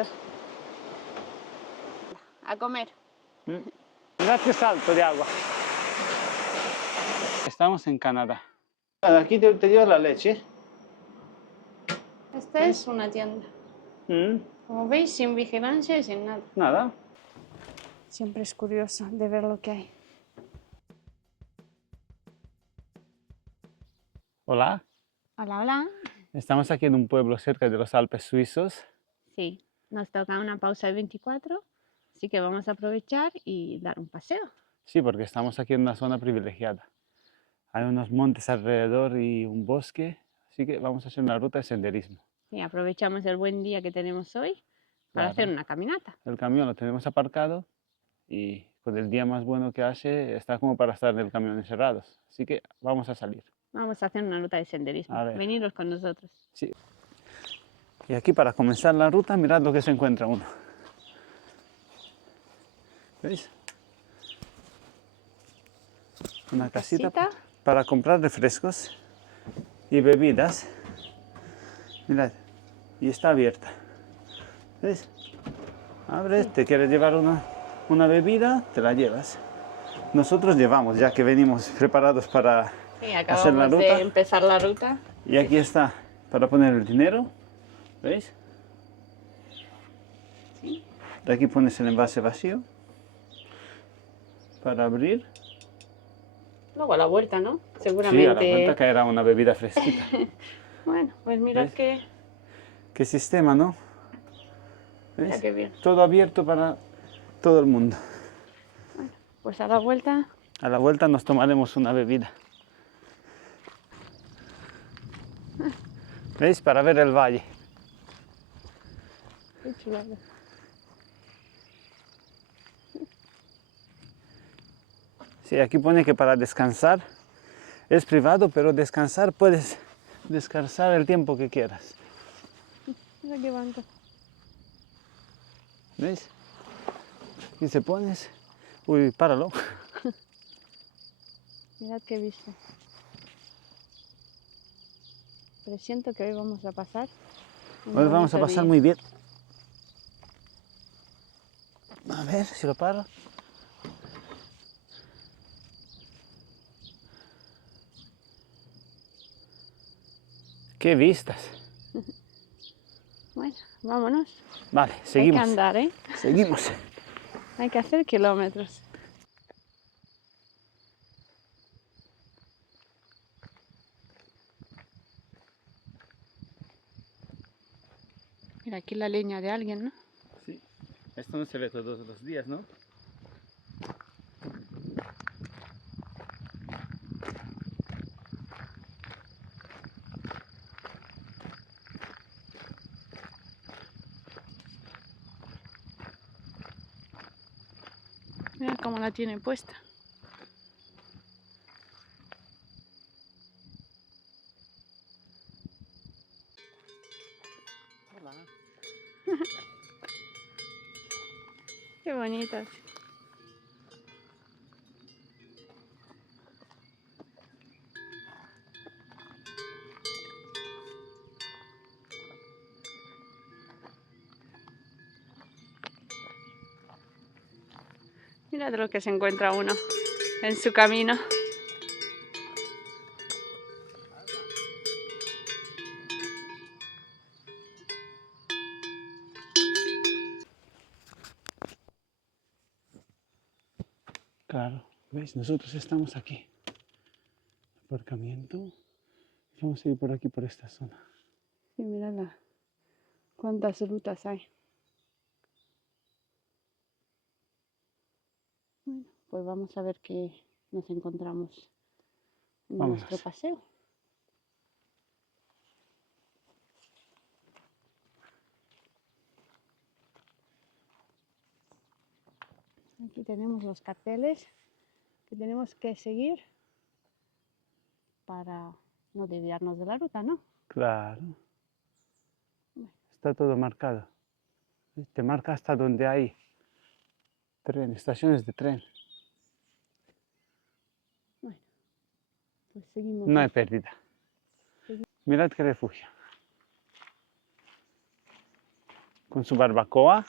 esto. A comer. Mirad qué salto de agua. Estamos en Canadá. Aquí te llevas la leche. Esta es una tienda. Como veis, sin vigilancia y sin nada. Nada. Siempre es curioso de ver lo que hay. Hola. Hola, hola. Estamos aquí en un pueblo cerca de los Alpes suizos. Sí, nos toca una pausa de 24, así que vamos a aprovechar y dar un paseo. Sí, porque estamos aquí en una zona privilegiada. Hay unos montes alrededor y un bosque, así que vamos a hacer una ruta de senderismo. Y aprovechamos el buen día que tenemos hoy para hacer una caminata. El camión lo tenemos aparcado y con el día más bueno que hace está como para estar en el camión encerrados. Así que vamos a salir. Vamos a hacer una ruta de senderismo. A ver. Veniros con nosotros. Sí. Y aquí para comenzar la ruta, mirad lo que se encuentra uno. ¿Veis? Una casita para comprar refrescos y bebidas. Mirad, y está abierta. ¿Ves? Abres, te quieres llevar una bebida, te la llevas. Nosotros llevamos, ya que venimos preparados para hacer la ruta. De empezar la ruta. Y aquí está, para poner el dinero. ¿Veis? Sí. De aquí pones el envase vacío para abrir. Luego a la vuelta, ¿no? Seguramente. Sí, a la vuelta caerá una bebida fresquita. Bueno, pues mira ¿Ves? Qué sistema, ¿no? ¿Ves? Mira qué bien. Todo abierto para todo el mundo. Bueno, pues a la vuelta. A la vuelta nos tomaremos una bebida. ¿Veis? Para ver el valle. Qué chulada. Sí, aquí pone que para descansar es privado, pero descansar puedes descansar el tiempo que quieras. Mira qué banco. ¿Veis? Y te pones... Uy, páralo. Mirad qué vista. Presiento que hoy vamos a pasar. Hoy vamos a pasar muy bien. A ver si lo paro. ¡Qué vistas! Bueno, vámonos. Vale, seguimos. Hay que andar, ¿eh? Seguimos. Hay que hacer kilómetros. Mira, aquí la leña de alguien, ¿no? Sí, esto no se ve todos los días, ¿no? Mira cómo la tiene puesta. Hola. Qué bonitas. Mira de lo que se encuentra uno en su camino. Claro, ¿veis? Nosotros estamos aquí. Aparcamiento. Vamos a ir por aquí, por esta zona. Sí, mira cuántas rutas hay. Bueno, pues vamos a ver qué nos encontramos en nuestro paseo. Aquí tenemos los carteles que tenemos que seguir para no desviarnos de la ruta, ¿no? Claro. Está todo marcado. Te marca hasta donde hay tren, estaciones de tren. Bueno, pues seguimos. No hay pérdida. Mirad qué refugio. con su barbacoa.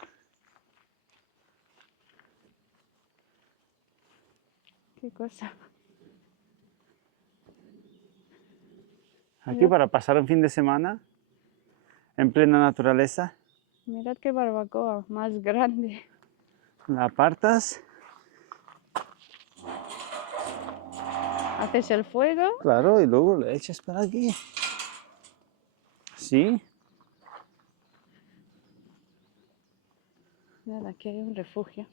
Qué cosa. Aquí para pasar un fin de semana en plena naturaleza. Mirad qué barbacoa más grande. La apartas. Haces el fuego. Claro, y luego lo echas para aquí. Sí. Mirad, aquí hay un refugio.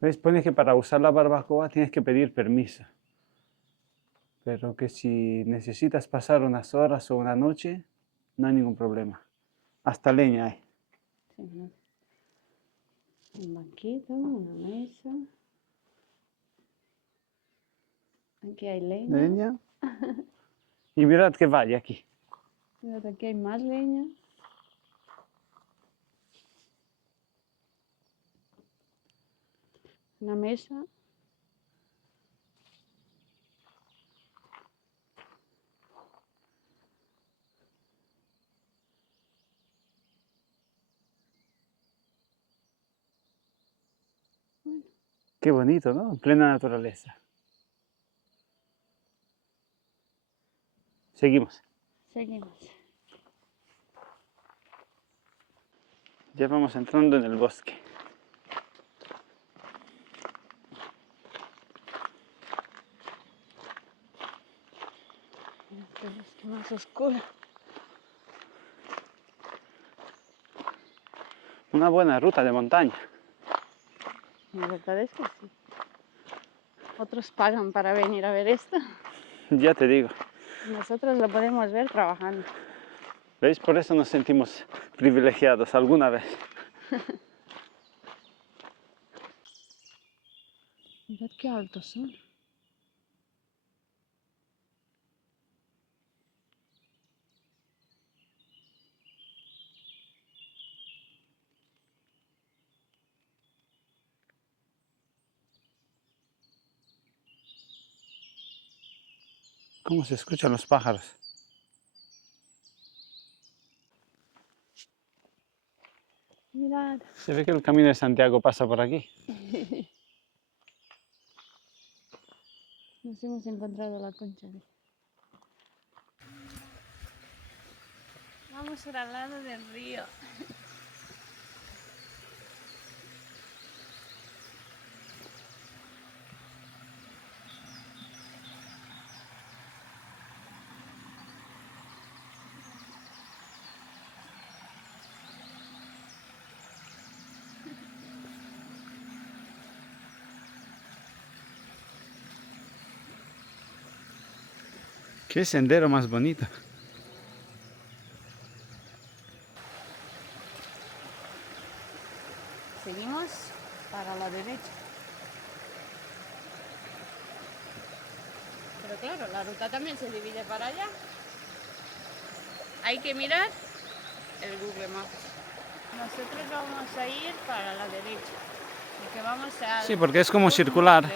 ¿Ves? Pone que para usar la barbacoa tienes que pedir permiso. Pero que si necesitas pasar unas horas o una noche, no hay ningún problema. Hasta leña hay. Sí, ¿no? Un banquito, una mesa. Aquí hay leña. Leña. Y mirad que vaya aquí. Mirad, aquí hay más leña. Una mesa. Qué bonito, ¿no? En plena naturaleza. Seguimos. Seguimos. Ya vamos entrando en el bosque. Este bosque más oscuro. Una buena ruta de montaña. La verdad es que sí. Otros pagan para venir a ver esto. Ya te digo. Nosotros lo podemos ver trabajando. ¿Veis? Por eso nos sentimos privilegiados alguna vez. Mirad qué altos son. ¿Cómo se escuchan los pájaros? Mirad. Se ve que el camino de Santiago pasa por aquí. Nos hemos encontrado la concha de... Vamos al lado del río. Qué sendero más bonito. Seguimos para la derecha. Pero claro, la ruta también se divide para allá. Hay que mirar el Google Maps. Nosotros vamos a ir para la derecha. Porque vamos a... Sí, porque es como circular. Sí.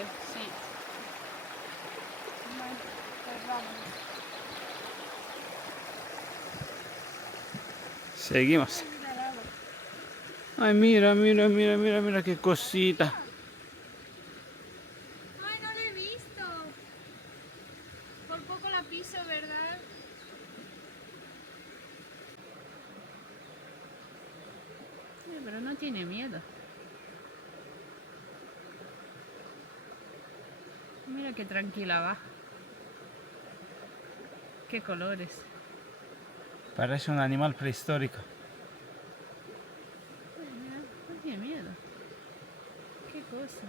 Bueno, pues vamos. Seguimos. Mira el agua. Ay, mira, mira, mira, mira, mira qué cosita. Ay, no la he visto. Por poco la piso, ¿verdad? Sí, pero no tiene miedo. Mira qué tranquila va. Qué colores. Parece un animal prehistórico. Mira, no tiene miedo. Qué cosa.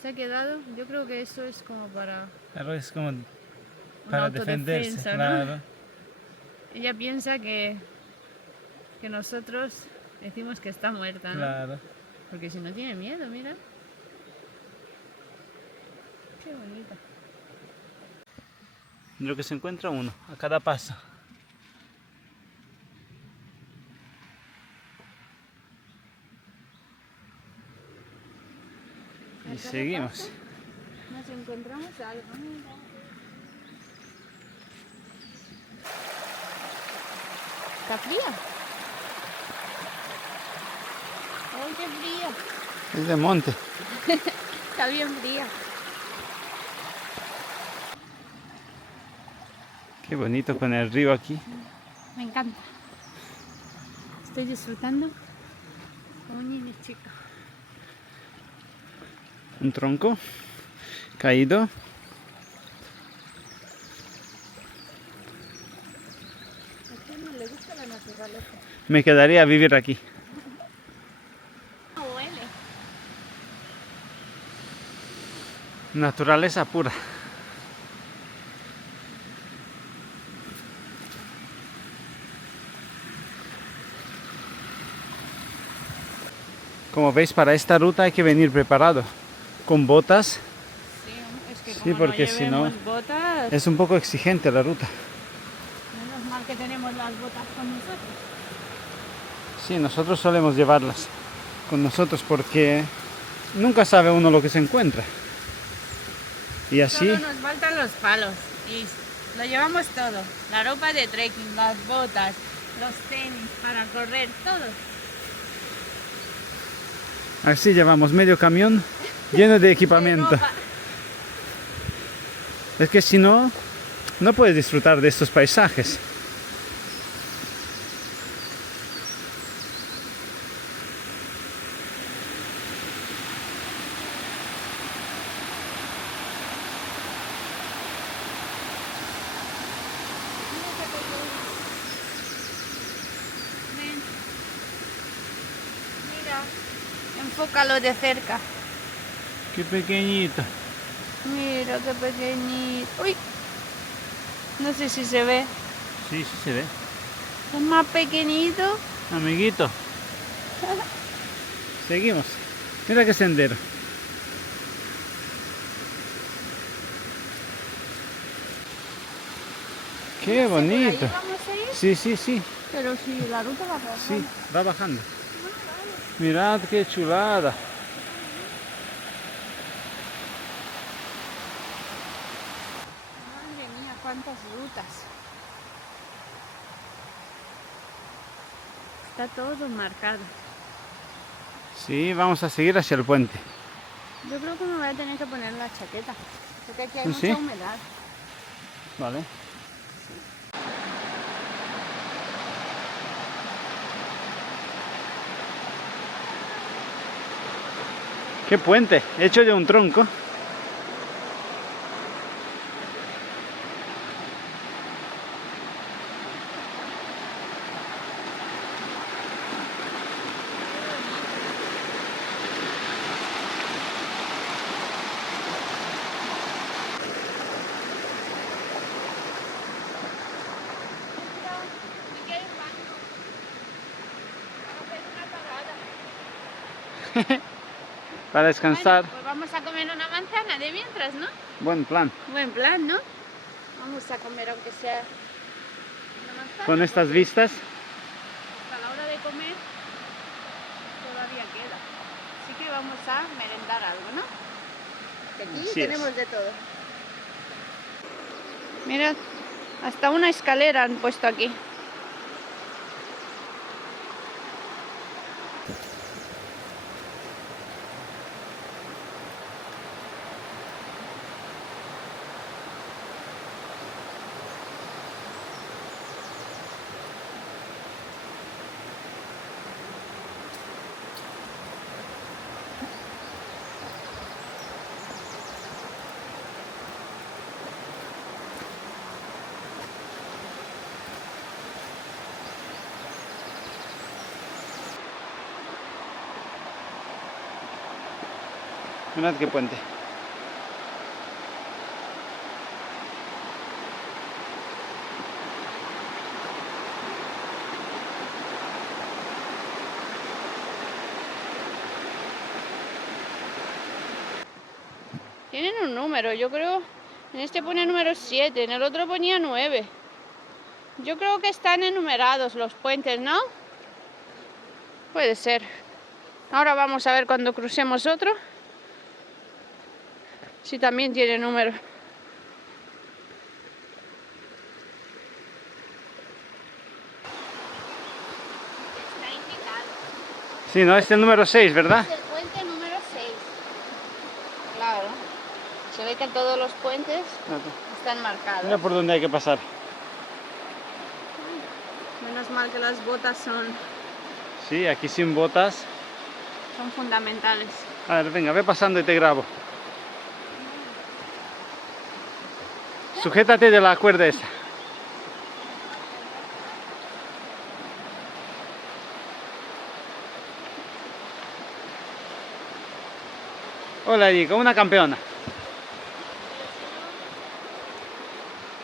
Se ha quedado, yo creo que eso es como para Claro, es como una para defenderse, autodefensa, ¿no? claro. Ella piensa que nosotros decimos que está muerta, ¿no? Claro. Porque si no tiene miedo, mira. Qué bonita. Lo que se encuentra uno a cada paso. Y seguimos. Nos encontramos algo. Está fría. ¡Ay, qué fría! Es de monte. Está bien fría. Qué bonito con el río aquí. Me encanta. Estoy disfrutando como un niño chico. Un tronco caído. ¿A quién no le gusta la naturaleza? Me quedaría a vivir aquí. No huele. Naturaleza pura. Como veis, para esta ruta hay que venir preparado. Con botas. Sí, es que Sí, como porque no si no- llevemos botas, Es un poco exigente la ruta. menos mal que tenemos las botas con nosotros. Sí, nosotros solemos llevarlas con nosotros porque nunca sabe uno lo que se encuentra. Y así, Solo nos faltan los palos y lo llevamos todo. La ropa de trekking, las botas, los tenis para correr, todo. así llevamos medio camión lleno de equipamiento. Ropa. Es que si no, no puedes disfrutar de estos paisajes. Ven. Mira, enfócalo de cerca. Qué pequeñito. Mira qué pequeñito. Uy, no sé si se ve. Sí, sí se ve. Es más pequeñito. Amiguito. Seguimos. Mira qué sendero. Qué bonito. ¿Por ahí vamos a ir? Sí, sí, sí. Pero si la ruta va a Sí, va bajando. Mirad qué chulada. Madre mía, cuántas rutas. Está todo marcado. Sí, vamos a seguir hacia el puente. Yo creo que me voy a tener que poner la chaqueta. Porque aquí hay ¿Sí? mucha humedad. Vale. ¿Qué puente? Hecho de un tronco. Aquí hay un banco. Vamos a hacer una parada. Para descansar. Bueno, pues vamos a comer una manzana de mientras, ¿no? Buen plan. Buen plan, ¿no? Vamos a comer aunque sea una manzana. Con estas porque vistas. a la hora de comer todavía queda. Así que vamos a merendar algo, ¿no? Que aquí Así es. tenemos de todo. Mirad, hasta una escalera han puesto aquí. Mirad qué puente. Tienen un número, yo creo. En este pone número 7, en el otro ponía 9. Yo creo que están enumerados los puentes, ¿no? Puede ser. Ahora vamos a ver cuando crucemos otro. Si también tiene número. Sí, no, es el número 6, ¿verdad? Es el puente número 6. Claro. Se ve que todos los puentes están marcados. Mira por dónde hay que pasar. Menos mal que las botas son Sí, aquí sin botas. fundamentales. A ver, venga, ve pasando y te grabo. Sujétate de la cuerda esa. Hola, Erika, una campeona.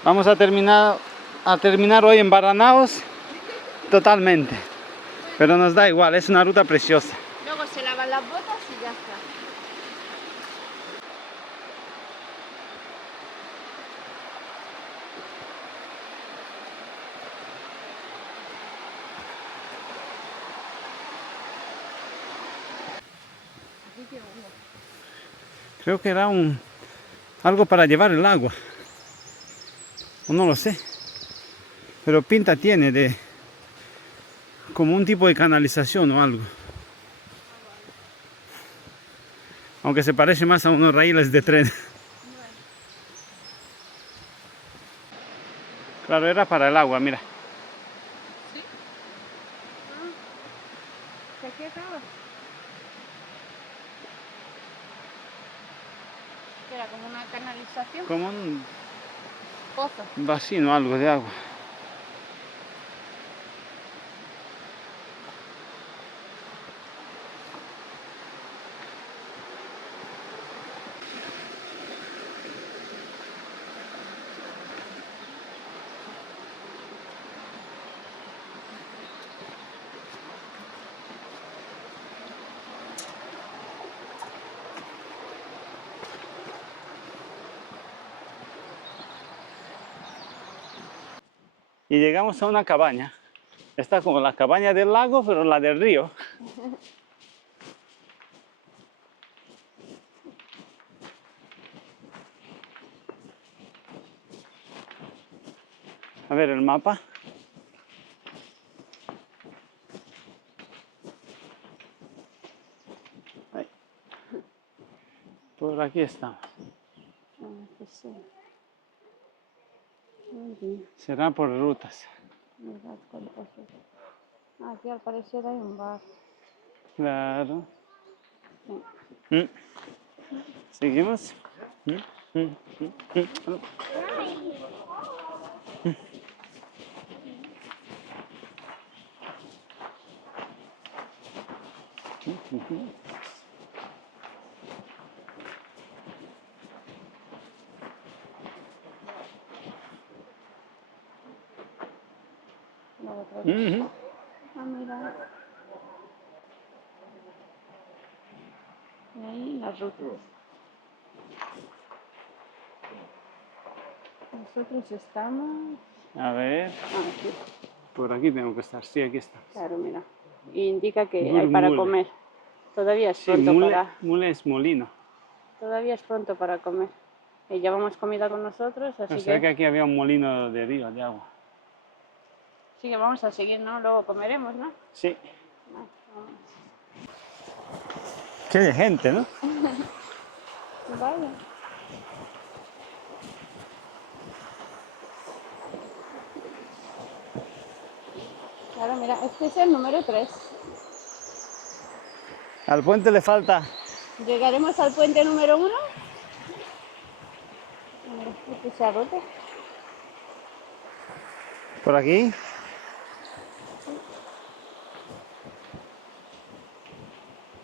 Vamos a terminar hoy embaranados totalmente. Pero nos da igual, es una ruta preciosa. Luego se lavan las botas y ya está. Creo que era algo para llevar el agua. O no lo sé. Pero pinta tiene de como un tipo de canalización o algo. Aunque se parece más a unos raíles de tren. Claro, era para el agua, mira. ¿Sí? Ah, aquí acaba. Era como una canalización. Como un Pozo. vacío, algo de agua. Y llegamos a una cabaña. Está como la cabaña del lago, pero la del río. A ver el mapa. Ahí. Por aquí estamos. Pues sí. Muy bien. Será por rutas. Mirad cuántas. Aquí al parecer hay un bar. Claro. Sí. ¿Seguimos? Luego otra vez. Ah, mira. Y ahí las rutas. Nosotros estamos A ver, aquí. por aquí tengo que estar. Sí, aquí está. Claro, mira. Y indica que hay para Gurmule. comer. Todavía es Sí, pronto mule es molino. Todavía es pronto para comer. Y llevamos comida con nosotros, O así sea que que aquí había un molino de río, de agua. sí que vamos a seguir, ¿no? Luego comeremos, ¿no? Sí. Vamos. Qué de gente, ¿no? Vale. Claro, mira, este es el número 3. Al puente le falta. Llegaremos al puente número 1. Mira, este se ha roto. Por aquí.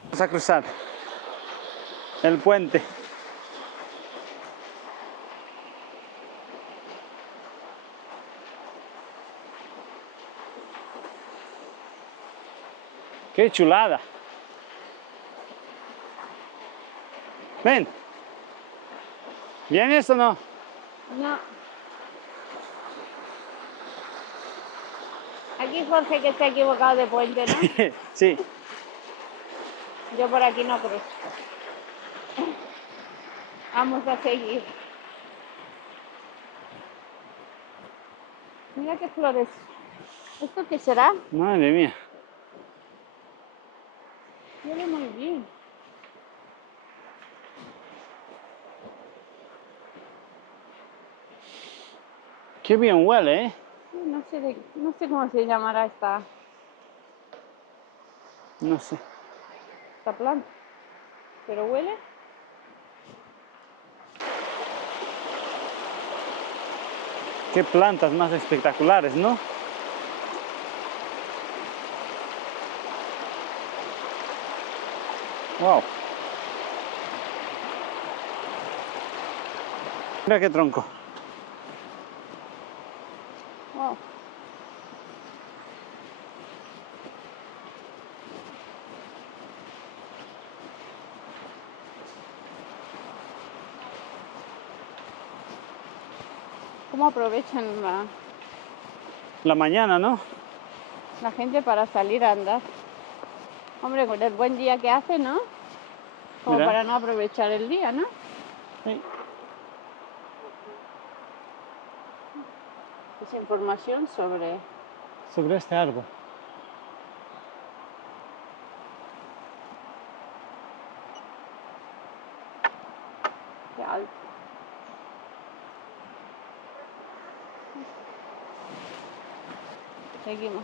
Vamos a cruzar el puente. ¡Qué chulada! Ven. ¿Vienes o no? No. Aquí Jorge que se ha equivocado de puente, ¿no? Sí. Yo por aquí no cruzo. Vamos a seguir. Mira qué flores. ¿Esto qué será? Madre mía. Huele muy bien. Qué bien huele, ¿eh? No sé cómo se llamará esta No sé. planta, pero huele. Qué plantas más espectaculares, ¿no? Wow. Mira qué tronco. Wow. ¿Cómo aprovechan La mañana, ¿no? la gente para salir a andar? Hombre, con el buen día que hace, ¿no? Como Mira. para no aprovechar el día, ¿no? Sí. Es información sobre... Sobre este árbol. Qué alto. Seguimos.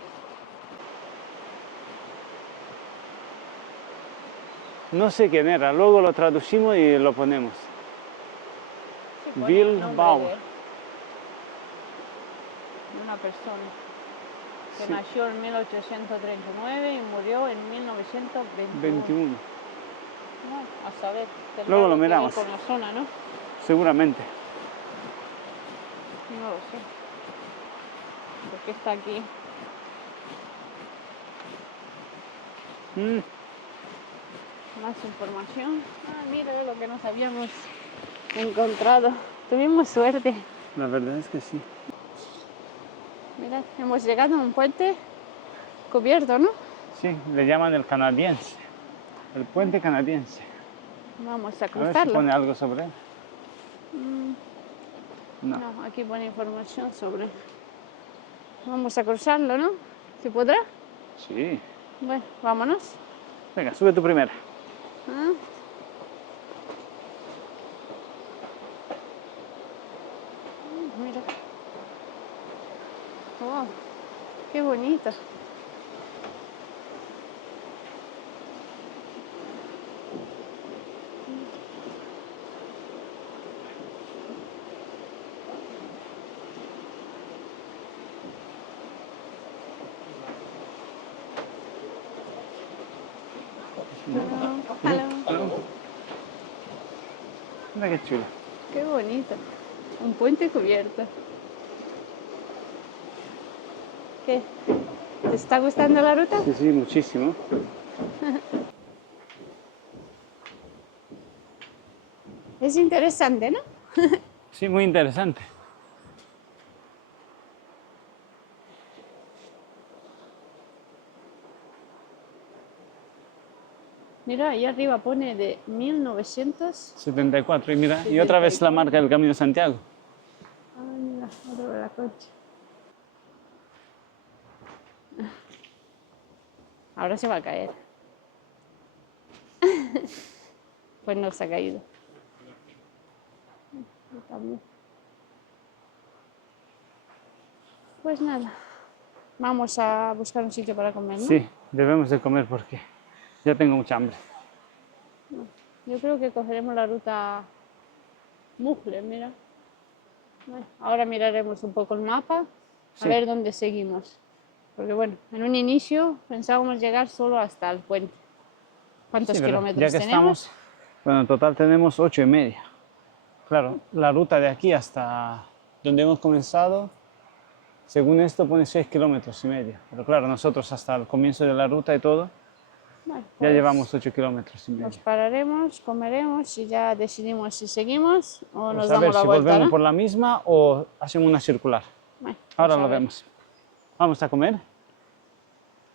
No sé quién era, luego lo traducimos y lo ponemos. Sí, pone Bill el nombre Bauer. de una persona que Sí. nació en 1839 y murió en 1921. 21. Bueno, a saber, tendrá Luego lo algo que ver miramos. con la zona, ¿no? Seguramente. No lo sé. ¿Por qué está aquí? Más información. Ah, mira lo que nos habíamos encontrado. Tuvimos suerte. La verdad es que sí. Mira, hemos llegado a un puente cubierto, ¿no? Sí, le llaman el canadiense. El puente canadiense. Vamos a A ver si cruzarlo. pone algo sobre él. No. No, aquí pone información sobre... Vamos a cruzarlo, ¿no? ¿Se podrá? Sí. Bueno, vámonos. Venga, sube tú primero. Ah. Mira. Wow, qué bonito. Hello. Mira qué chulo. Qué bonito. Un puente cubierto. ¿Qué? ¿Te está gustando la ruta? Sí, sí, muchísimo. Es interesante, ¿no? Sí, muy interesante. Mira, ahí arriba pone de 1900. 74. Y mira, y otra vez la marca del Camino de Santiago. Ah, mira, otra vez la coche. Ahora se va a caer. Pues no se ha caído. Yo también. Pues nada, vamos a buscar un sitio para comer, ¿no? Sí, debemos de comer porque ya tengo mucha hambre. Yo creo que cogeremos la ruta Mugler, mira. Bueno, ahora miraremos un poco el mapa, a Sí. ver dónde seguimos. Porque bueno, en un inicio pensábamos llegar solo hasta el puente. ¿Cuántos Sí, pero kilómetros ya que tenemos? estamos, bueno, en total tenemos 8,5. Claro, la ruta de aquí hasta donde hemos comenzado, según esto pone 6,5 kilómetros. Pero claro, nosotros hasta el comienzo de la ruta y todo, Bueno, ya pues llevamos 8,5 kilómetros. nos pararemos, comeremos y ya decidimos si seguimos o nos Pues a ver damos la si vuelta, volvemos ¿no? por la misma o hacemos una circular. Bueno, Ahora pues a lo ver. vemos. Vamos a comer.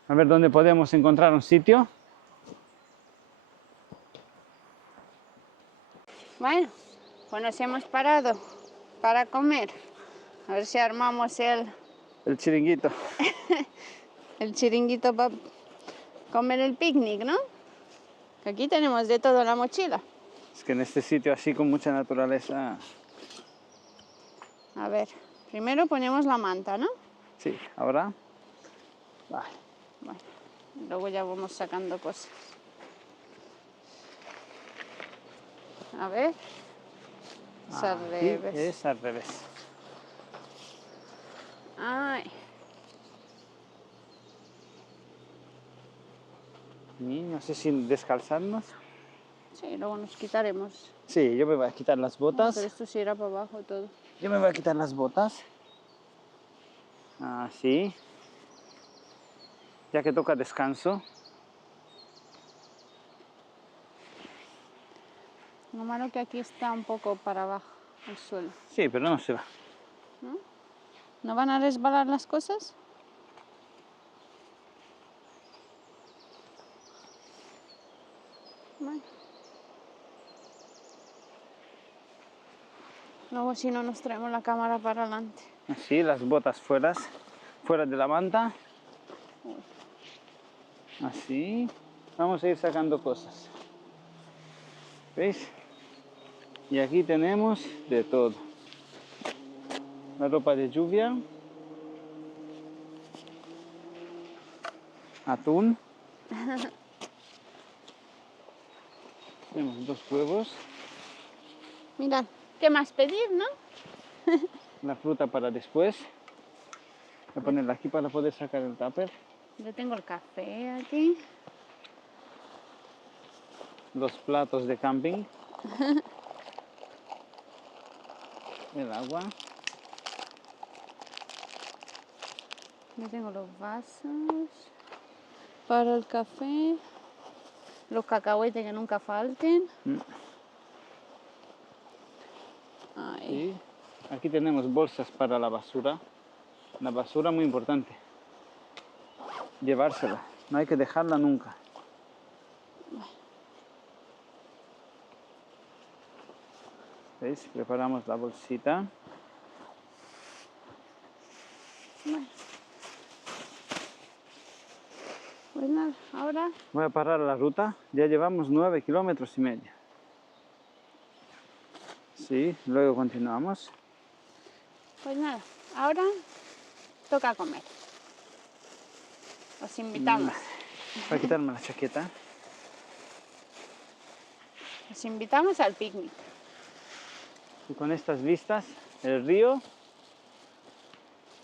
A ver dónde podemos encontrar un sitio. Bueno, pues nos hemos parado para comer. A ver si armamos el El chiringuito. chiringuito para comer el picnic, ¿no? Que aquí tenemos de todo en la mochila. Es que en este sitio así con mucha naturaleza... A ver, primero ponemos la manta, ¿no? Sí, ahora... Vale. Bueno, luego ya vamos sacando cosas. A ver. Es al Aquí revés. es al revés. Ay, Y no sé si descalzarnos. sí, luego nos quitaremos. Sí, yo me voy a quitar las botas. Pero esto sí irá para abajo todo. Yo me voy a quitar las botas. Así. Ya que toca descanso. Lo malo que aquí está un poco para abajo el suelo. Sí, pero no se va. ¿No van a resbalar las cosas? Bueno. Luego si no nos traemos la cámara para adelante. Así, las botas fuera de la manta. Así. Vamos a ir sacando cosas. ¿Veis? Y aquí tenemos de todo. La ropa de lluvia. Atún. Tenemos 2 huevos. Mirad, ¿qué más pedir, no? La fruta para después. Voy a ponerla aquí para poder sacar el tupper. Yo tengo el café aquí. Los platos de camping. El agua. Yo tengo los vasos para el café. Los cacahuetes que nunca falten. Ay. Y aquí tenemos bolsas para la basura. La basura muy importante. Llevársela. No hay que dejarla nunca. ¿Veis? Preparamos la bolsita. Bueno. Pues nada, ahora Voy a parar la ruta. Ya llevamos 9,5 kilómetros. Sí, luego continuamos. Pues nada, ahora toca comer. Os invitamos. Voy a quitarme la chaqueta. Os invitamos al picnic. Y con estas vistas, el río,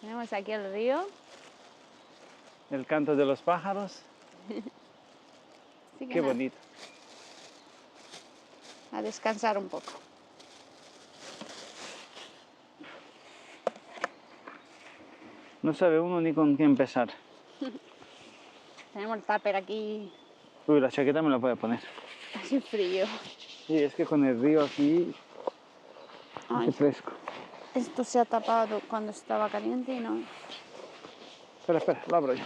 Tenemos aquí el río. el canto de los pájaros. Así que Qué nada, bonito. a descansar un poco. No sabe uno ni con qué empezar. Tenemos el tupper aquí, Uy, la chaqueta me la voy a poner. hace frío. Sí, es que con el río aquí Ay, hace fresco. esto se ha tapado cuando estaba caliente y no. Espera, lo abro yo.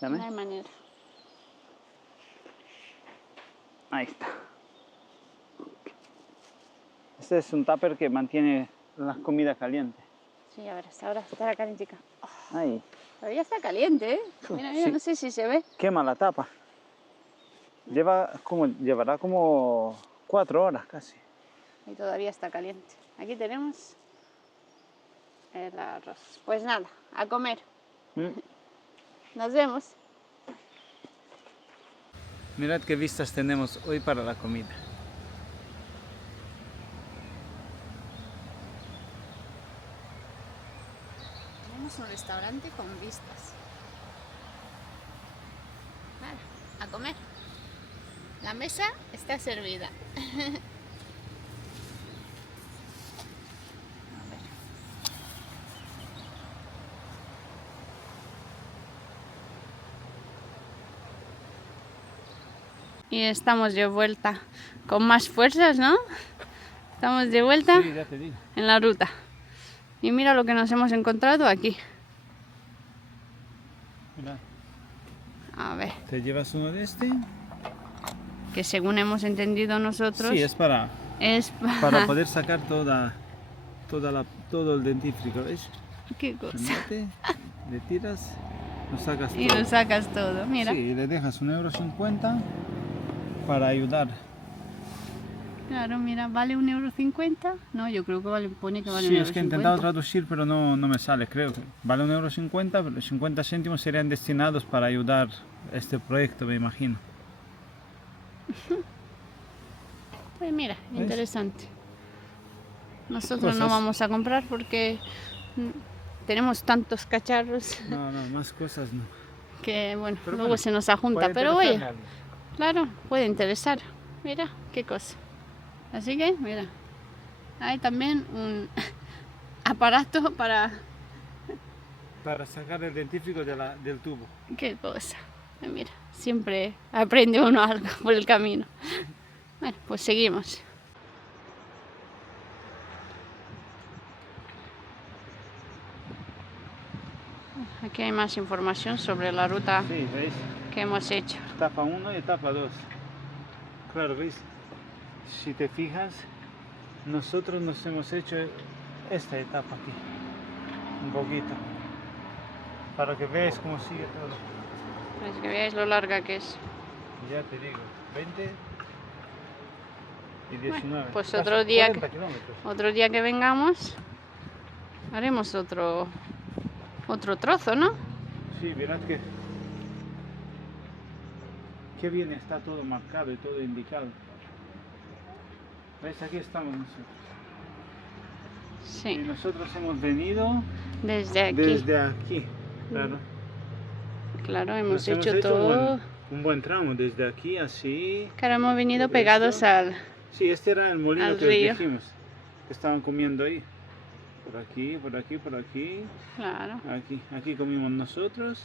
No hay Dame. manera. Ahí está. Este es un tupper que mantiene la comida caliente. Sí, a ver, hasta ahora estará calientica. Ahí. Pero ya está caliente, ¿eh? Mira, mira, Sí. no sé si se ve. Quema la tapa. Llevará como 4 horas casi. Y todavía está caliente. Aquí tenemos el arroz. Pues nada, a comer. Nos vemos. Mirad qué vistas tenemos hoy para la comida. Tenemos un restaurante con vistas. Vale, a comer. La mesa está servida. Y estamos de vuelta con más fuerzas, ¿no? Estamos de vuelta Sí, ya te digo. en la ruta. Y mira lo que nos hemos encontrado aquí. Mira, A ver, te llevas uno de este. que según hemos entendido nosotros, Sí, es para poder sacar todo el dentífrico, ¿ves? ¿Qué cosa? Mete le tiras, lo sacas Y todo. lo sacas todo, mira. Sí, y le dejas 1,50 € para ayudar. Claro, mira, vale 1,50 €. No, yo creo que vale, pone que vale Sí, 1,50 es que he intentado traducir, pero no me sale, creo que vale 1,50 €, pero 50 céntimos serían destinados para ayudar a este proyecto, me imagino. Pues mira, ¿Ves? interesante. Nosotros no Cosas. vamos a comprar porque tenemos tantos cacharros No, más cosas no. que, bueno, Pero luego bueno, se nos ajunta. puede Pero interesarle oye, a alguien. claro, puede interesar. Mira, qué cosa. Así que, mira, hay también un aparato para... Para sacar el dentífrico del tubo. Qué cosa. Mira, siempre aprende uno algo por el camino. Bueno, pues seguimos. Aquí hay más información sobre la ruta Sí, ¿veis? que hemos hecho. Etapa 1 y etapa 2. Claro, ¿veis? Si te fijas, nosotros nos hemos hecho esta etapa aquí. Un poquito. Para que veáis cómo sigue todo. Para que veáis lo larga que es. Ya te digo, 20 y 19. Pues Casi otro día 40 kilómetros. Otro día que vengamos haremos otro trozo, ¿no? Sí, mirad que qué bien está todo marcado y todo indicado. ¿Veis? Aquí estamos nosotros. Y Sí, nosotros hemos venido desde aquí. desde aquí. Claro. Claro, hemos Nos hemos hecho todo. un buen tramo, desde aquí así. Claro, hemos venido Esto. pegados al... Sí, este era el molino Al que os río. dijimos, que estaban comiendo ahí. Por aquí, por aquí, por aquí. Claro. Aquí comimos nosotros.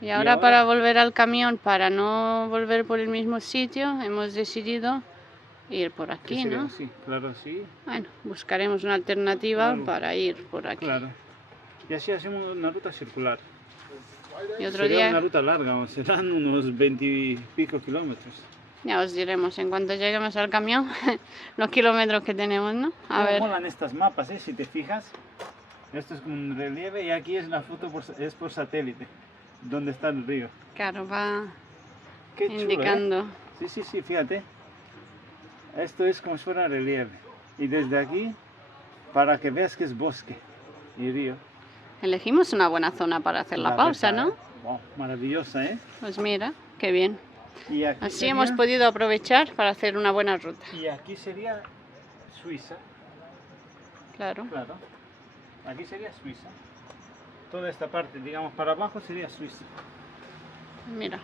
Y ahora para volver al camión, para no volver por el mismo sitio, hemos decidido ir por que aquí, sería ¿no? así, claro, sí. Bueno, buscaremos una alternativa Claro. para ir por aquí. Claro. Y así hacemos una ruta circular. Y otro Sería una día ruta larga, serán unos 20 y pico kilómetros. ya os diremos en cuanto lleguemos al camión los kilómetros que tenemos, ¿no? A Cómo ver. molan estas mapas, si te fijas. Esto es como un relieve y aquí es la foto es por satélite, donde está el río. Claro, va Qué chulo, indicando. Sí, fíjate. Esto es como si fuera relieve. Y desde aquí, para que veas que es bosque y río. Elegimos una buena zona para hacer la pausa, ¿no? Wow, maravillosa, ¿eh? Pues mira, qué bien. Y aquí Así sería, hemos podido aprovechar para hacer una buena ruta. Y aquí sería Suiza, Claro. claro. Aquí sería Suiza. Toda esta parte, digamos, para abajo sería Suiza. Mira.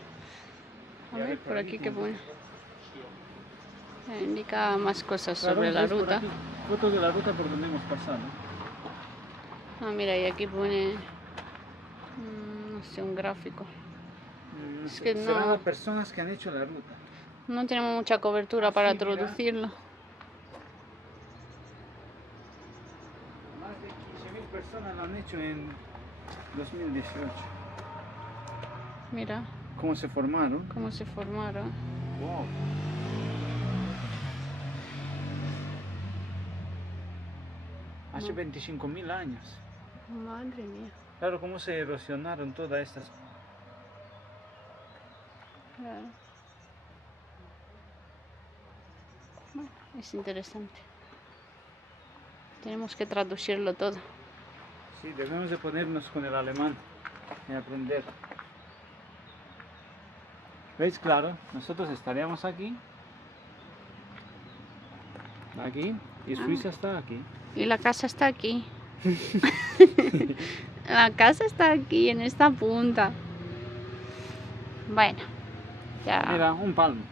A Y a ver, ver, por aquí que pone. Indica más cosas Claro, sobre la ¿ves por ruta. aquí? Fotos de la ruta por donde hemos pasado. Ah, mira, y aquí pone, no sé, un gráfico. Es que Serán no- las personas que han hecho la ruta. No tenemos mucha cobertura para Sí, mira. traducirlo. Más de 15.000 personas lo han hecho en 2018. Mira ¿Cómo se formaron? cómo se formaron. Wow. Hace 25.000 años. Madre mía. Claro, cómo se erosionaron todas estas. Claro. Bueno, es interesante. Tenemos que traducirlo todo. Sí, debemos de ponernos con el alemán y aprender. ¿Veis? Claro, nosotros estaríamos aquí. Aquí. Y Suiza está aquí. Y la casa está aquí. La casa está aquí, en esta punta. Bueno, ya Mira, un palmo.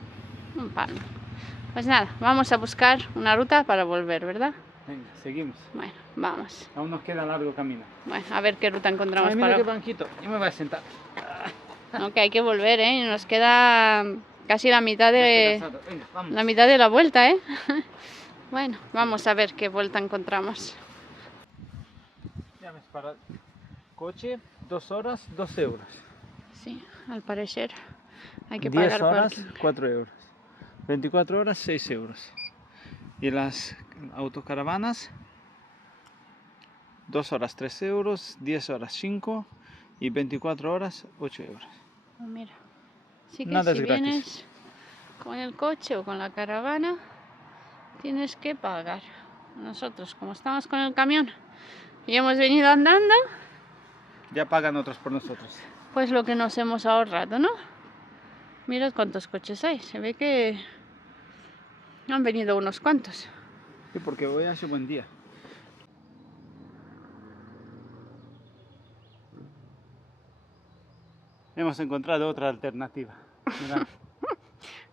un palmo. Pues nada, vamos a buscar una ruta para volver, ¿verdad? Venga, seguimos. Bueno, vamos. Aún nos queda largo camino. Bueno, a ver qué ruta encontramos Ay, mira para... qué banquito. Yo me voy a sentar. No, que hay que volver, ¿eh? Nos queda casi la mitad Ya estoy de... cansado. Venga, vamos. La mitad de la vuelta, ¿eh? Bueno, vamos a ver qué vuelta encontramos. Ya ves, para coche, 2 horas, 2 euros. Sí, al parecer hay que 10 pagar horas, parking. 4 euros. 24 horas, 6 euros. Y las autocaravanas, 2 horas, 3 euros. 10 horas, 5. y 24 horas, 8 euros. Oh, mira. Así que Nada si es gratis. vienes con el coche o con la caravana, tienes que pagar. Nosotros, como estamos con el camión y hemos venido andando, Ya pagan otros por nosotros. pues lo que nos hemos ahorrado, ¿no? Mirad cuántos coches hay. Se ve que han venido unos cuantos. Sí, porque hoy hace buen día. Hemos encontrado otra alternativa. Mirad.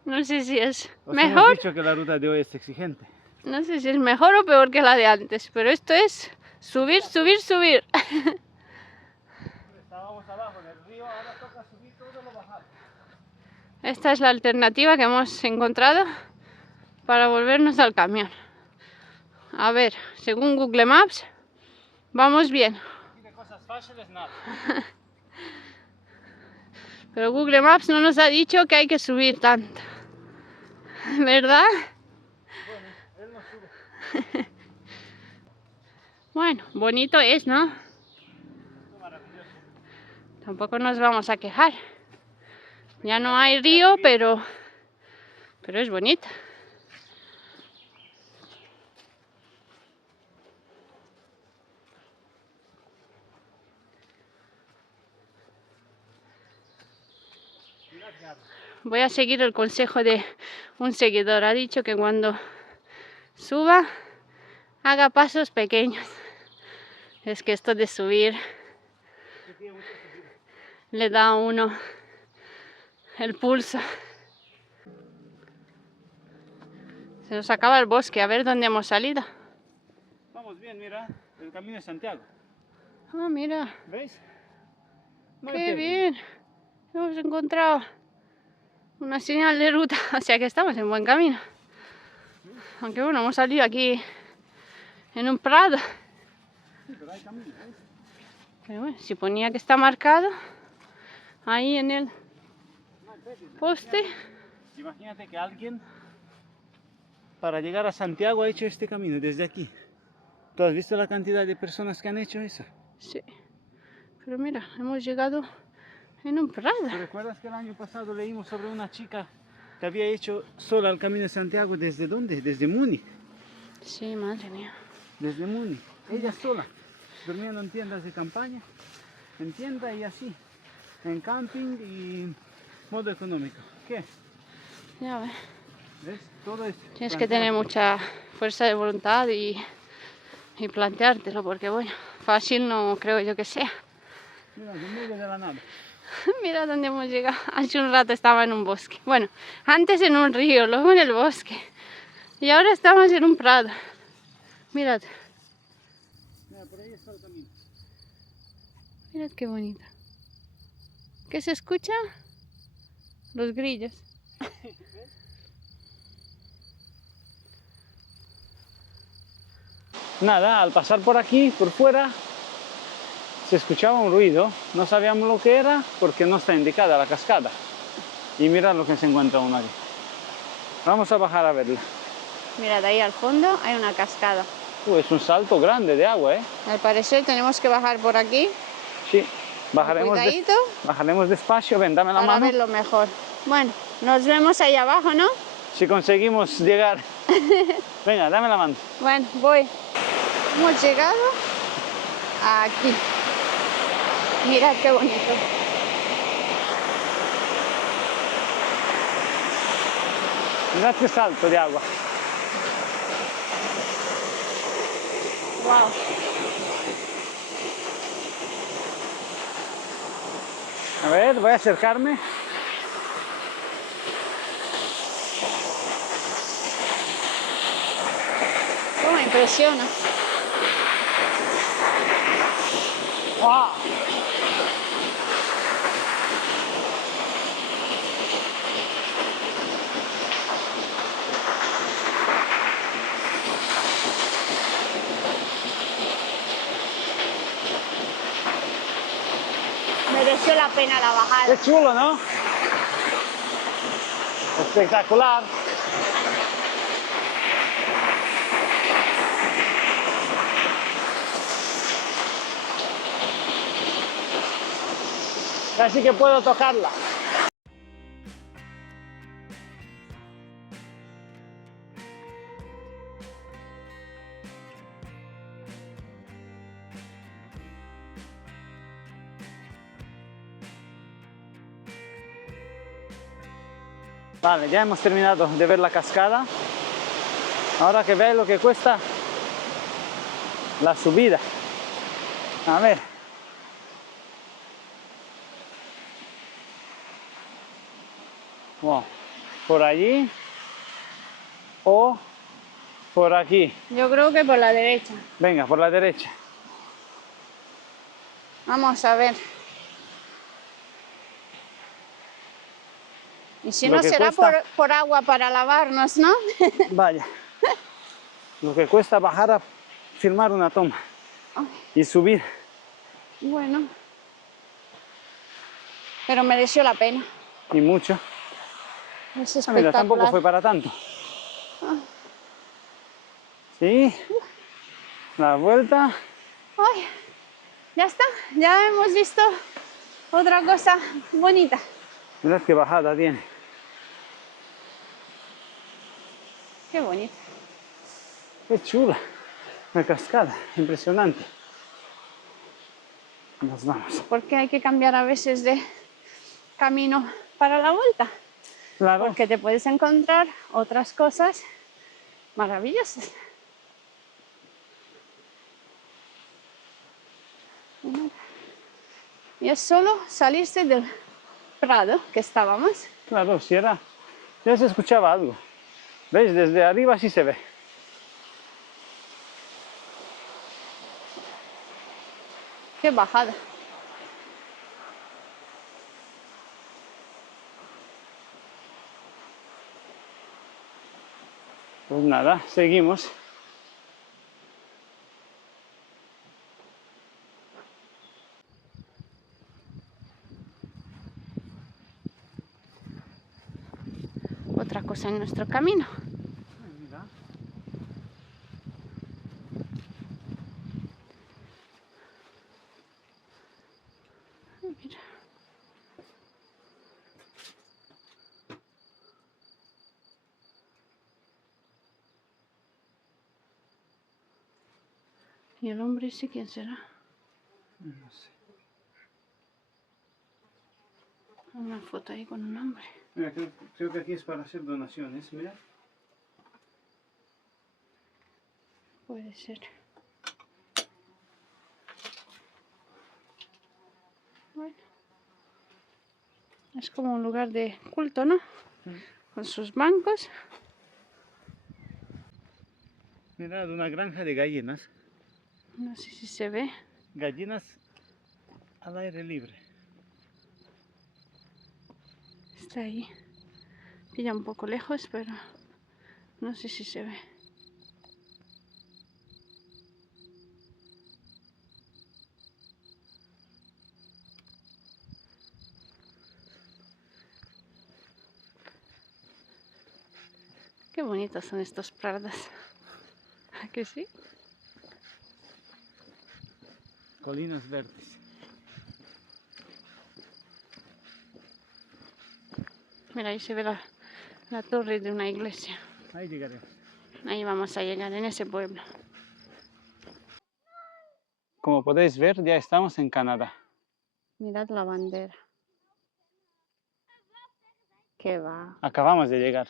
No sé si es Os mejor. hemos dicho que la ruta de hoy es exigente. No sé si es mejor o peor que la de antes, pero esto es subir, subir, subir. Estábamos abajo en el río, ahora toca subir todo lo bajado. Esta es la alternativa que hemos encontrado para volvernos al camión. A ver, según Google Maps, vamos bien. Aquí de cosas fáciles nada. Pero Google Maps no nos ha dicho que hay que subir tanto. ¿Verdad? Bueno, él no sube. Bueno, bonito es, ¿no? Maravilloso. Tampoco nos vamos a quejar. Ya no hay río, pero es bonito. Voy a seguir el consejo de un seguidor. Ha dicho que cuando suba, haga pasos pequeños. Es que esto de subir le da a uno el pulso. Se nos acaba el bosque. A ver dónde hemos salido. Vamos bien, mira, el camino de Santiago. Ah, mira. ¿Veis? No hay Qué pérdida. bien. Hemos encontrado una señal de ruta. O sea que estamos en buen camino. Aunque bueno, hemos salido aquí en un prado. Sí, pero hay camino, ¿veis? Pero bueno, si ponía que está marcado ahí en el No hay pérdida. poste. Imagínate que alguien para llegar a Santiago ha hecho este camino desde aquí. ¿Tú has visto la cantidad de personas que han hecho eso? Sí. Pero mira, hemos llegado en un prado. ¿Te recuerdas que el año pasado leímos sobre una chica que había hecho sola el camino de Santiago? ¿Desde dónde? Desde Múnich. Sí, madre mía. Desde Múnich. Ella sola. Durmiendo en tiendas de campaña. En tienda y así. En camping y modo económico. ¿Qué? Ya ves. ¿Ves? Todo es Tienes que tener mucha fuerza de voluntad y planteártelo, porque bueno, fácil no creo yo que sea. Mira, en medio de la nada. Mira dónde hemos llegado. Hace un rato estaba en un bosque. Bueno, antes en un río, luego en el bosque. Y ahora estamos en un prado. Mirad, Mira, por ahí está el camino. mirad qué bonito. ¿Qué se escucha? Los grillos. Nada, al pasar por aquí, por fuera, se escuchaba un ruido. No sabíamos lo que era porque no está indicada la cascada. Y mira lo que se encuentra uno aquí. Vamos a bajar a verla. Mirad, ahí al fondo hay una cascada. Es un salto grande de agua, ¿eh? Al parecer tenemos que bajar por aquí. Sí, bajaremos, Cuidadito. bajaremos despacio. Ven, dame la Para mano. verlo mejor. Bueno, nos vemos ahí abajo, ¿no? Si conseguimos llegar. Venga, dame la mano. Bueno, voy. Hemos llegado aquí. Mirad qué bonito. Mirad qué salto de agua. Wow. A ver, voy a acercarme. Cómo me impresiona. ¡Wow! Mereció la pena la bajada. Qué chulo, ¿no? Espectacular. Casi que puedo tocarla. Vale, ya hemos terminado de ver la cascada. Ahora que veáis lo que cuesta la subida. A ver. Wow. Por allí o por aquí. Yo creo que por la derecha. Venga, por la derecha. Vamos a ver. Y si Lo no que será cuesta- por agua para lavarnos, ¿no? Vaya. Lo que cuesta bajar a filmar una toma y subir. Bueno. Pero mereció la pena. Y mucho. Es Ah, mira, tampoco espectacular. fue para tanto. Sí. La vuelta. Ay, ya está. Ya hemos visto otra cosa bonita. Mirad qué bajada tiene. Qué bonito. Qué chula. La cascada. Impresionante. Nos vamos. Porque hay que cambiar a veces de camino para la vuelta. Claro. Porque te puedes encontrar otras cosas maravillosas. Y es solo salirse del prado que estábamos. Claro, si era. Ya se escuchaba algo. ¿Veis? Desde arriba sí se ve. Qué bajada. Pues nada, seguimos. Otra cosa en nuestro camino. Mira. Mira. ¿Y el hombre ese quién será? No sé. Una foto ahí con un hombre. Mira, creo que aquí es para hacer donaciones, mira. Puede ser. Bueno. Es como un lugar de culto, ¿no? Con sus bancos. Mirad, una granja de gallinas. No sé si se ve. Gallinas al aire libre. Está ahí. Pilla un poco lejos, pero no sé si se ve. Qué bonitos son estos prados. ¿A que sí? Colinas verdes. Mira, ahí se ve la torre de una iglesia. Ahí llegaremos. Ahí vamos a llegar, en ese pueblo. Como podéis ver, ya estamos en Canadá. Mirad la bandera. ¿Qué va? Acabamos de llegar.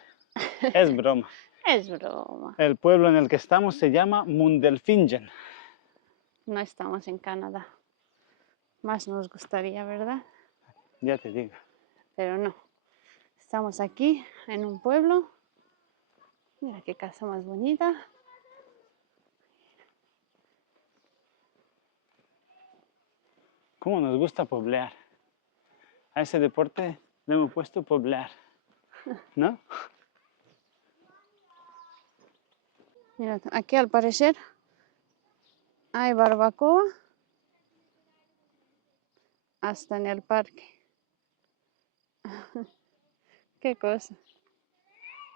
Es broma. Es broma. El pueblo en el que estamos se llama Mundelfingen. No estamos en Canadá. Más nos gustaría, ¿verdad? Ya te digo. Pero no. Estamos aquí, en un pueblo. Mira qué casa más bonita. ¿Cómo nos gusta poblear? A ese deporte le hemos puesto poblear. ¿No? Mira, aquí al parecer hay barbacoa hasta en el parque. Qué cosa.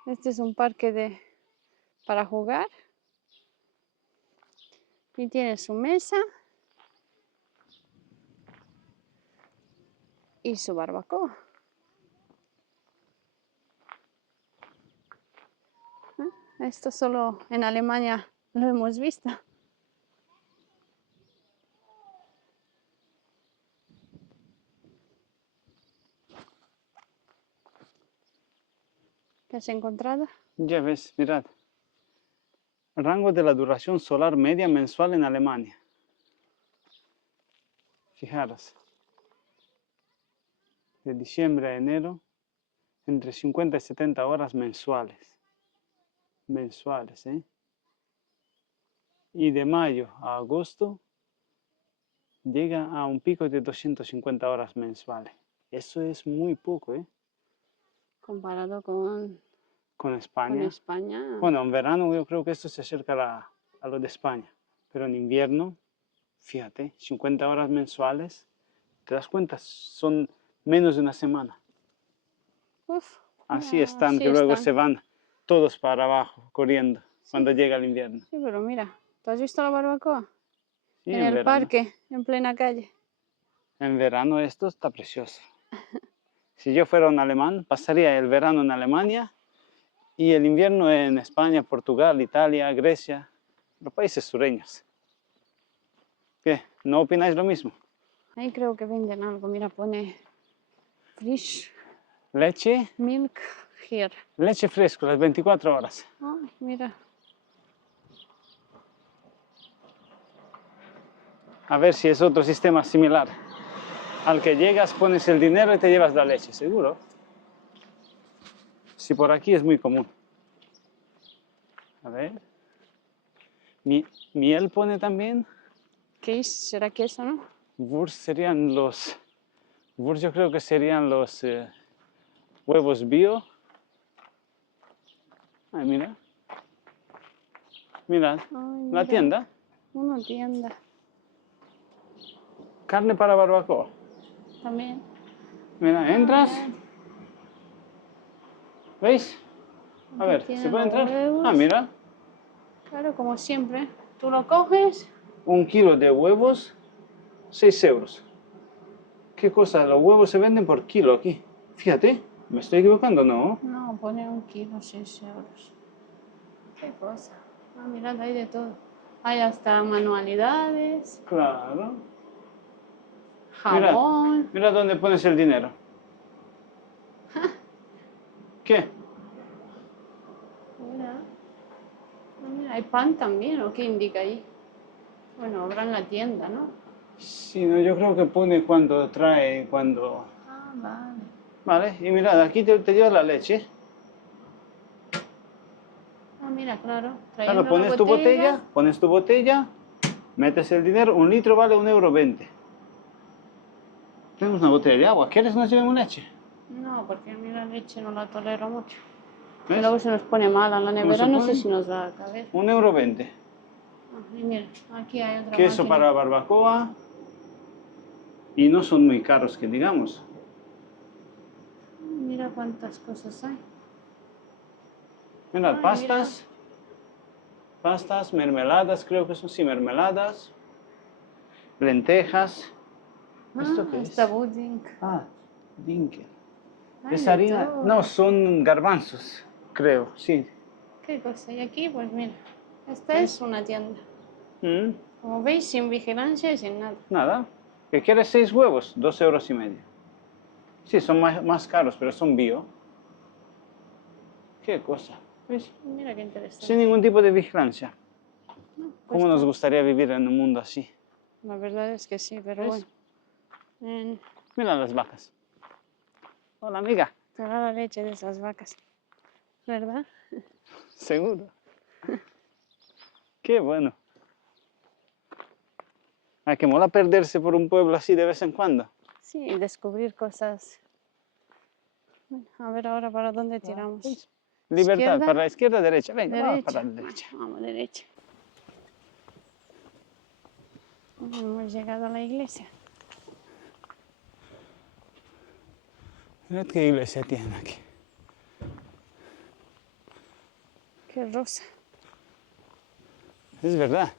Este es un parque para jugar. Y tiene su mesa. y su barbacoa. Esto solo en Alemania lo hemos visto. ¿Qué has encontrado? Ya ves, mirad. Rango de la duración solar media mensual en Alemania. Fijaros. De diciembre a enero, entre 50 y 70 horas mensuales. Mensuales, ¿eh? Y de mayo a agosto llega a un pico de 250 horas mensuales. Eso es muy poco, ¿eh? Comparado con España. España. Bueno, en verano yo creo que esto se acerca a lo de España. Pero en invierno, fíjate, 50 horas mensuales, ¿te das cuenta? Son menos de una semana. Uf, Así ya, están, así que luego están. se van todos para abajo, corriendo, cuando llega el invierno. Sí, pero mira, ¿tú has visto la barbacoa? Sí, En en el verano. parque, en plena calle. En verano esto está precioso. Si yo fuera un alemán, pasaría el verano en Alemania y el invierno en España, Portugal, Italia, Grecia, los países sureños. ¿Qué? ¿No opináis lo mismo? Ahí creo que venden algo. Mira, pone Frisch Leche, Milk here. leche fresca, las 24 horas. Ay, mira. A ver si es otro sistema similar. Al que llegas, pones el dinero y te llevas la leche, seguro. Si por aquí es muy común. A ver. Miel pone también. ¿Qué es? ¿Será queso, no? Wurst serían los... Wurst yo creo que serían los huevos bio. Ay, mira. Mirad. Ay, La mira. tienda. Una tienda. Carne para barbacoa. También. Mira, entras. Mirad. ¿Veis? A Aquí ver, tiene ¿se puede los entrar? huevos. Ah, mira. Claro, como siempre. Tú lo coges. 1 kilo de huevos, 6 euros. ¿Qué cosa? Los huevos se venden por kilo aquí. Fíjate, ¿me estoy equivocando? No. No, pone 1 kilo, 6 euros. Qué cosa. Ah, mirad, hay de todo. Hay hasta manualidades, Claro. Mira, jabón. mira dónde pones el dinero. ¿Qué? Mira. Ah, mira, hay pan también, ¿o qué indica ahí? Bueno, habrá en la tienda, ¿no? Sí, no, yo creo que pone cuando trae, cuando... Ah, vale. Vale, y mirad, aquí te llevas la leche. Ah, mira, claro. Claro, Trayendo la botella. pones tu botella, metes el dinero, 1 litro vale 1,20 €. Tenemos una botella de agua, ¿quieres nos llevemos leche? No, porque a mí la leche no la tolero mucho. Y ¿Ves? luego se nos pone mala en la ¿Cómo se nevera, no sé pone? si nos va a caber. 1,20 €. Ah, y mira, aquí hay otra Queso máquina. para barbacoa. Y no son muy caros que digamos. Mira cuántas cosas hay. Mirad, Ay, pastas. Pastas, mermeladas, creo que son, sí, mermeladas. Lentejas. mira. ¿Esto Ah, qué está es? pudding. Ah, dinkel. Hay Es de harina. todo. No, son garbanzos, creo, sí. ¿Qué cosa hay aquí? Pues mira, esta es una tienda. Mm, Como veis, sin vigilancia y sin nada. nada. ¿Qué quieres 6 huevos? 2,5 €. Sí, son más caros, pero son bio. ¿Qué cosa? ¿Ves? Mira qué interesante. Sin ningún tipo de vigilancia. Pues ¿Cómo nos gustaría vivir en un mundo así? la verdad es que sí, pero ¿Ves? bueno. Mira las vacas. Hola, amiga. Te da la leche de esas vacas, ¿verdad? Seguro. Qué bueno. Hay que mola perderse por un pueblo así de vez en cuando. Sí, descubrir cosas. Bueno, a ver ahora para dónde tiramos. Libertad, Izquierda, para la izquierda, derecha. Venga, vamos derecha. para la derecha. Vamos, derecha. Hemos llegado a la iglesia. Mirad qué iglesia tienen aquí. Qué rosa. Es verdad.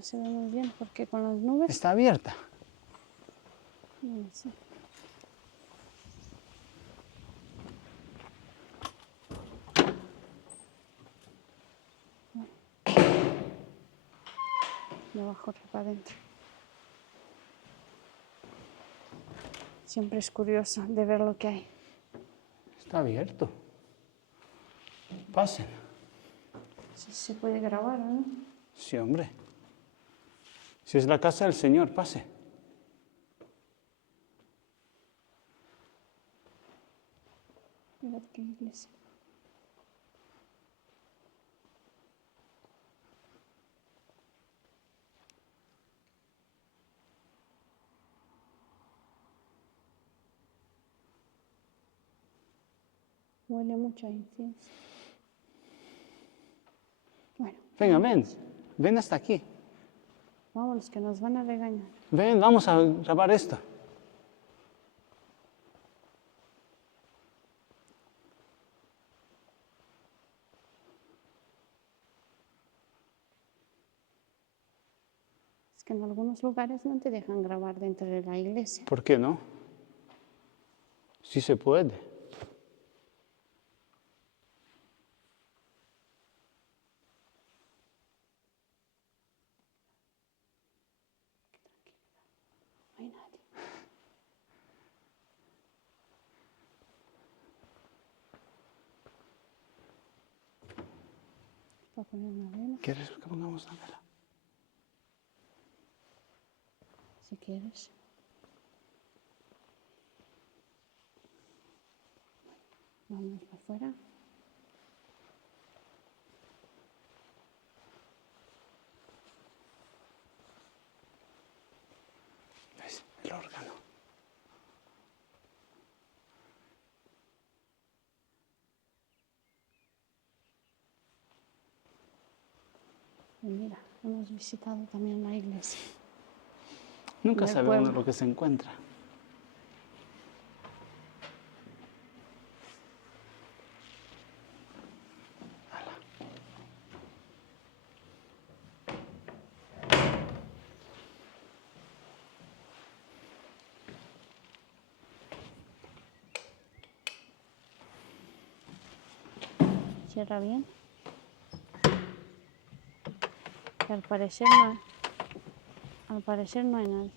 no se ve muy bien porque con las nubes. Está abierta. No sé. De abajo para adentro. Siempre es curioso de ver lo que hay. Está abierto. Pasen. Sí, se puede grabar, ¿no? Sí, hombre. Si es la casa del Señor, pase. Mirad qué iglesia. Huele mucho a incienso. Bueno. Venga, ven. Ven hasta aquí. Vámonos, que nos van a regañar. Ven, vamos a grabar esto. Es que en algunos lugares no te dejan grabar dentro de la iglesia. ¿Por qué no? Sí se puede. No hay nadie. Para poner una vela, ¿Quieres que pongamos la vela? si quieres. Vamos para afuera. ¿Ves? El órgano. Y mira, hemos visitado también la iglesia. Nunca Del sabe uno pueblo. lo que se encuentra. Cierra bien. Que al parecer no hay nadie.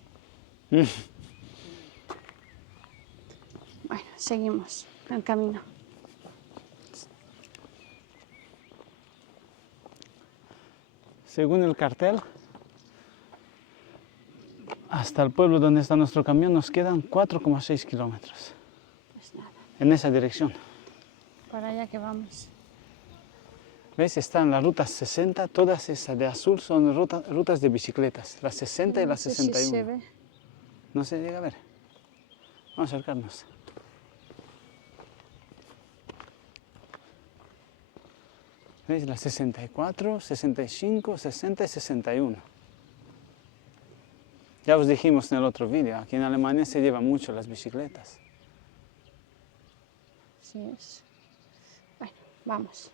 Bueno, seguimos el camino. Según el cartel, hasta el pueblo donde está nuestro camión nos quedan 4,6 kilómetros. Pues nada, En esa dirección. para allá que vamos. ¿Ves? Están las rutas 60, todas esas de azul son rutas de bicicletas. Las 60 y No las sé si 61. se ve. No se llega a ver. Vamos a acercarnos. ¿Veis? Las 64, 65, 60 y 61. Ya os dijimos en el otro vídeo, aquí en Alemania se llevan mucho las bicicletas. Sí es. Bueno, vamos.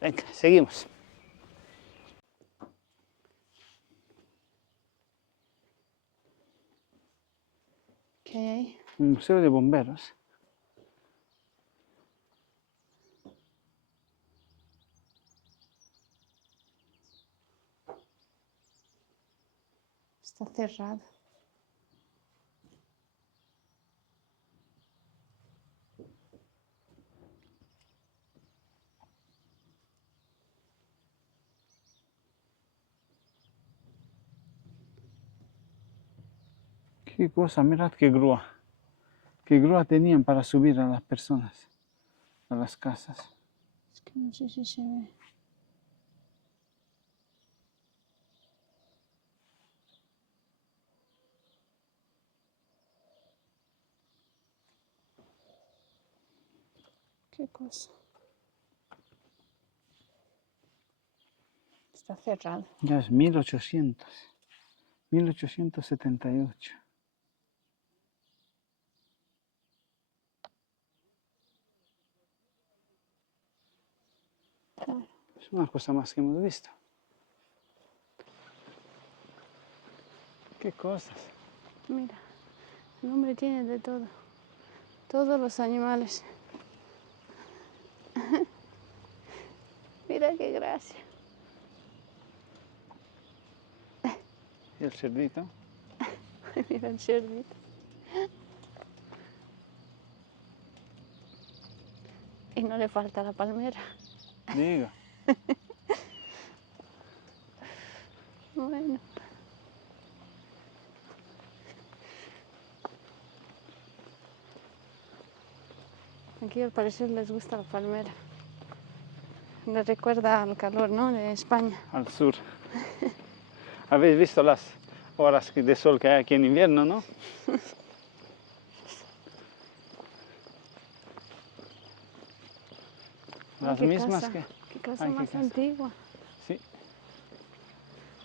Venga, seguimos. ¿Qué hay ahí? Un museo de bomberos. Está cerrado. Qué cosa, mirad qué grúa. Qué grúa tenían para subir a las personas, a las casas. Es que no sé si se ve. ¿Qué cosa? Está cerrado. Ya es 1800, 1878. Claro. Es una cosa más que hemos visto. Qué cosas. Mira, el hombre tiene de todo. Todos los animales. Mira qué gracia. Y el cerdito. Mira el cerdito. Y no le falta la palmera. Digo. Bueno. Aquí al parecer les gusta la palmera. Les recuerda al calor, ¿no? De España. Al sur. Habéis visto las horas de sol que hay aquí en invierno, ¿no? Las qué mismas casa, que... Qué casa Ay, qué más casa. antigua. Sí.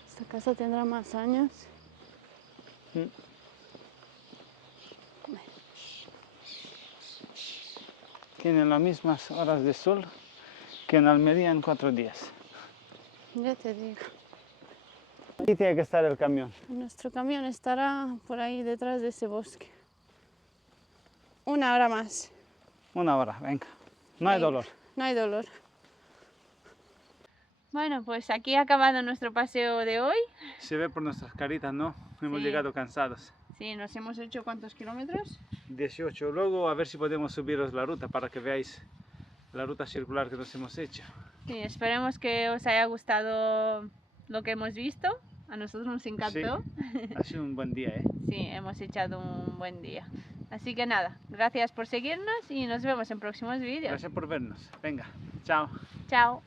Esta casa tendrá más años. Tienen las mismas horas de sol que en Almería en 4 días. Ya te digo. Aquí tiene que estar el camión. Nuestro camión estará por ahí detrás de ese bosque. 1 hora más. 1 hora, venga. No hay Venga, dolor. No hay dolor. Bueno, pues aquí ha acabado nuestro paseo de hoy. Se ve por nuestras caritas, ¿no? Hemos Sí. llegado cansados. Sí, nos hemos hecho ¿cuántos kilómetros? 18. Luego a ver si podemos subiros la ruta para que veáis la ruta circular que nos hemos hecho. Sí, esperemos que os haya gustado lo que hemos visto. A nosotros nos encantó. Sí, ha sido un buen día, ¿eh? Sí, hemos echado un buen día. Así que nada, gracias por seguirnos y nos vemos en próximos vídeos. Gracias por vernos. Venga, chao. Chao.